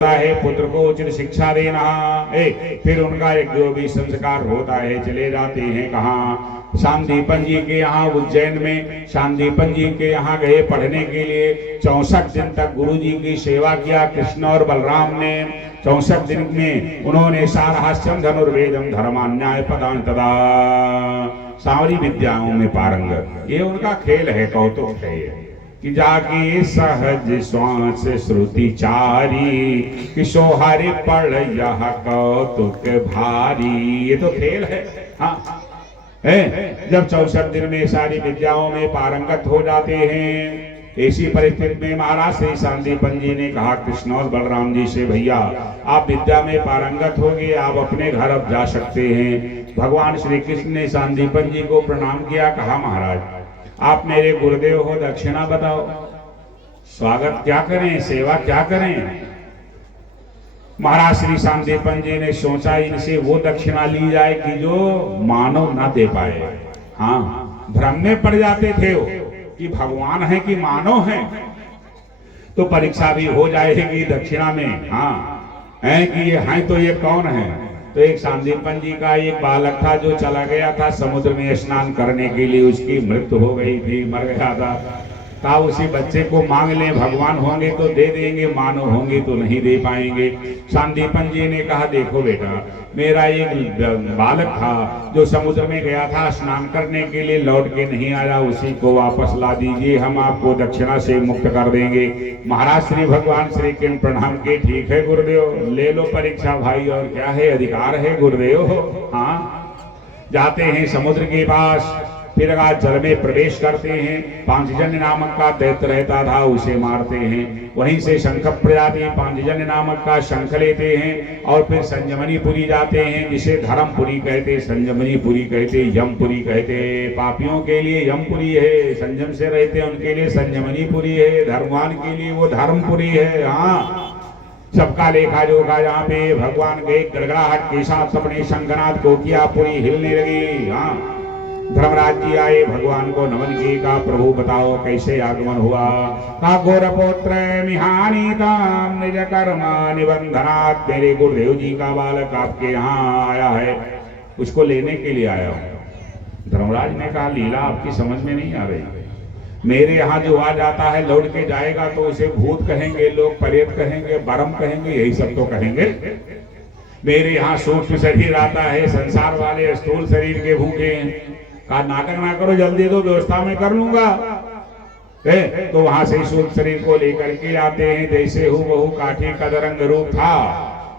है पुत्र को उचित शिक्षा देना। फिर उनका एक जो भी संस्कार होता है चले जाते हैं कहाँ, शांतिपन जी के यहाँ उज्जैन में। शांतिपन जी के यहाँ गए पढ़ने के लिए। 64 दिन तक गुरु जी की सेवा किया कृष्ण और बलराम ने। 64 दिन में उन्होंने सारहास्यम धनुर्वेदम धर्मान्याय पदान तदा सारी विद्याओं में पारंगत। ये उनका खेल है, कौतुक है कि जाके सहज श्वास श्रुति चारी कि सोहारे पड़ यह कौतुक भारी। ये तो खेल है। हाँ है, जब 64 दिन में सारी विद्याओं में पारंगत हो जाते हैं, ऐसी परिस्थिति में महाराज श्री शांतिपन जी ने कहा कृष्ण और बलराम जी से, भैया आप विद्या में पारंगत हो गए, आप अपने घर अब जा सकते हैं। भगवान श्री कृष्ण ने शांतिपन जी को प्रणाम किया, कहा महाराज आप मेरे गुरुदेव हो, दक्षिणा बताओ, स्वागत क्या करें, सेवा क्या करें। महाराज श्री शांतिपन जी ने सोचा इनसे वो दक्षिणा ली जाए कि जो मानव ना दे पाए। हाँ, भ्रम में पड़ जाते थे वो कि भगवान है कि मानव है, तो परीक्षा भी हो जाएगी दक्षिणा में। हाँ है कि ये है तो ये कौन है। तो एक शांतिपन जी का एक बालक था जो चला गया था समुद्र में स्नान करने के लिए, उसकी मृत्यु हो गई थी, मर गया था उसी बच्चे को मांग लें, भगवान होंगे तो दे देंगे, मानव होंगे तो नहीं दे पाएंगे। शांतिपन जी ने कहा देखो बेटा, मेरा एक बालक था जो समुद्र में गया था स्नान करने के लिए, लौट के नहीं आया, उसी को वापस ला दीजिए, हम आपको दक्षिणा से मुक्त कर देंगे। महाराज श्री भगवान श्री कृष्ण प्रणाम के, ठीक है गुरुदेव, ले लो परीक्षा भाई, और क्या है, अधिकार है गुरुदेव। हाँ, जाते हैं समुद्र के पास, फिर आज जल में प्रवेश करते हैं। पांचजन्य नामक का दैत्य रहता था, उसे मारते हैं। वहीं से शंख प्रजाति पांचजन्य नामक का शंख लेते हैं और फिर संजमनीपुरी जाते हैं, जिसे धर्मपुरी कहते, संजमनीपुरी कहते, यमपुरी कहते। पापियों के लिए यमपुरी है, संयम से रहते हैं उनके लिए संजमनीपुरी है, धर्मवान के लिए वो धर्मपुरी है। हाँ, सबका लेखा जोखा यहाँ पे भगवान गए गड़गड़ाहट के साथ अपने शंखनाद को किया, पूरी हिलने लगी। हाँ, धर्मराज जी आए, भगवान को नमन किए, का प्रभु बताओ कैसे आगमन हुआ। का गौरपुत्र मिहानीताम निज कर्मा निबंधनात्, मेरे गुरुदेव जी का बालक आपके यहाँ आया है, उसको लेने के लिए आया हूँ। धर्मराज ने कहा लीला आपकी समझ में नहीं आ रही, मेरे यहाँ जो आ जाता है लौट के जाएगा तो उसे भूत कहेंगे लोग, प्रेत कहेंगे, बरम कहेंगे, यही सब तो कहेंगे। मेरे यहाँ सूक्ष्म शरीर आता है, संसार वाले स्थूल शरीर के भूखे हैं। कहा नाटक ना करो, जल्दी दो, व्यवस्था में कर लूंगा। तो वहां से सूक्ष्म शरीर को लेकर के आते हैं, जैसे हूबहू काठी का रंग रूप था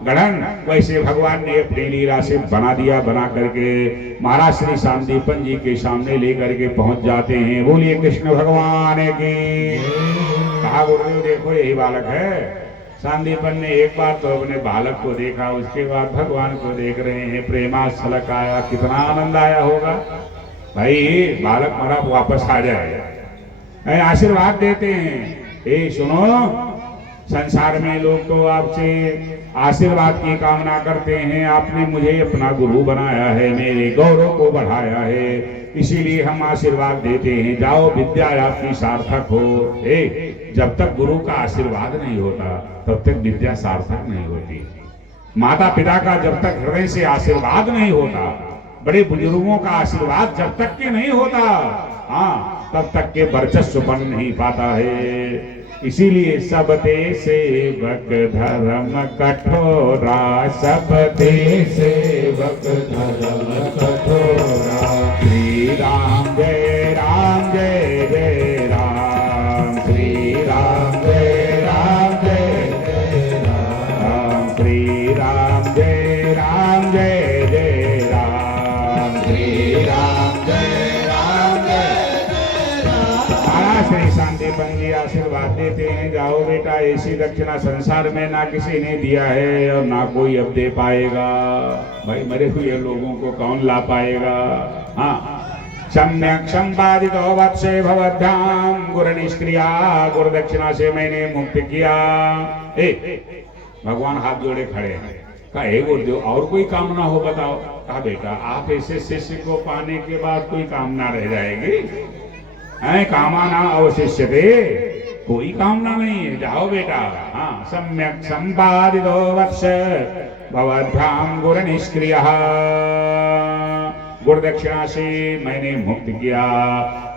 गढ़न, वैसे भगवान ने अपनी लीला से बना दिया। बना करके महाराज श्री शांतिपन जी के सामने लेकर के पहुंच जाते हैं। बोलिए कृष्ण भगवान की। कहा गुरुदेव देखो यही बालक है। शांतिपन ने एक बार तो अपने बालक को देखा, उसके बाद भगवान को देख रहे हैं, प्रेमास्फलक आया, कितना आनंद आया होगा भाई, बालक हमारा वापस आ जाए। आशीर्वाद देते हैं, ए सुनो, संसार में लोग तो आपसे आशीर्वाद की कामना करते हैं, आपने मुझे अपना गुरु बनाया है, मेरे गौरव को बढ़ाया है, इसीलिए हम आशीर्वाद देते हैं, जाओ विद्या आपकी सार्थक हो। जब तक गुरु का आशीर्वाद नहीं होता तब तक विद्या सार्थक नहीं होती। माता पिता का जब तक हृदय से आशीर्वाद नहीं होता, बड़े बुजुर्गों का आशीर्वाद जब तक के नहीं होता, हाँ तब तक के वर्चस्व बन नहीं पाता है। इसीलिए सब ते सेवक धर्म कठोरा, सब ते सेवक धर्म कठोरा, श्री राम जय राम जय जय राम, श्री राम जय राम जय जय राम, श्री राम जय राम जय जय राम, श्री राम जय राम जय जय राम। श्री शांतिपन जी आशीर्वाद देते हैं, जाओ बेटा, ऐसी दक्षिणा संसार में ना किसी ने दिया है और ना कोई अब दे पाएगा। भाई मरे हुए लोगों को कौन ला पाएगा। हाँ, सम्यक संपादितो वत्से भवद्भ्याम गुरु निष्क्रिया, गुरु दक्षिणा से मैंने मुक्त किया। भगवान हाथ जोड़े खड़े हैं। कहा हे गुरुदेव और कोई कामना हो बताओ। कहा बेटा आप ऐसे शिष्य को पाने के बाद कोई कामना रह जाएगी, कामना अवशिष्यते, कोई कामना नहीं है, जाओ बेटा। हाँ, सम्यक संपादितो वर्ष भवद्भ्याम गुरु निष्क्रिय। गुरु दक्षिणा से मैंने मुक्त किया।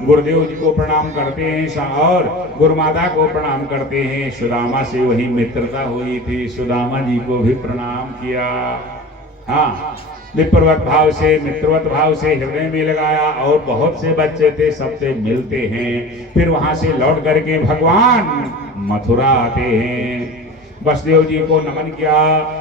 गुरुदेव जी को प्रणाम करते हैं और गुरु माता को प्रणाम करते हैं। सुदामा से वही मित्रता हुई थी, सुदामा जी को भी प्रणाम किया। हाँ, विप्रवत भाव से मित्रवत भाव से हृदय में लगाया। और बहुत से बच्चे थे, सबसे मिलते हैं। फिर वहां से लौट करके भगवान मथुरा आते हैं। वसुदेव जी को नमन किया।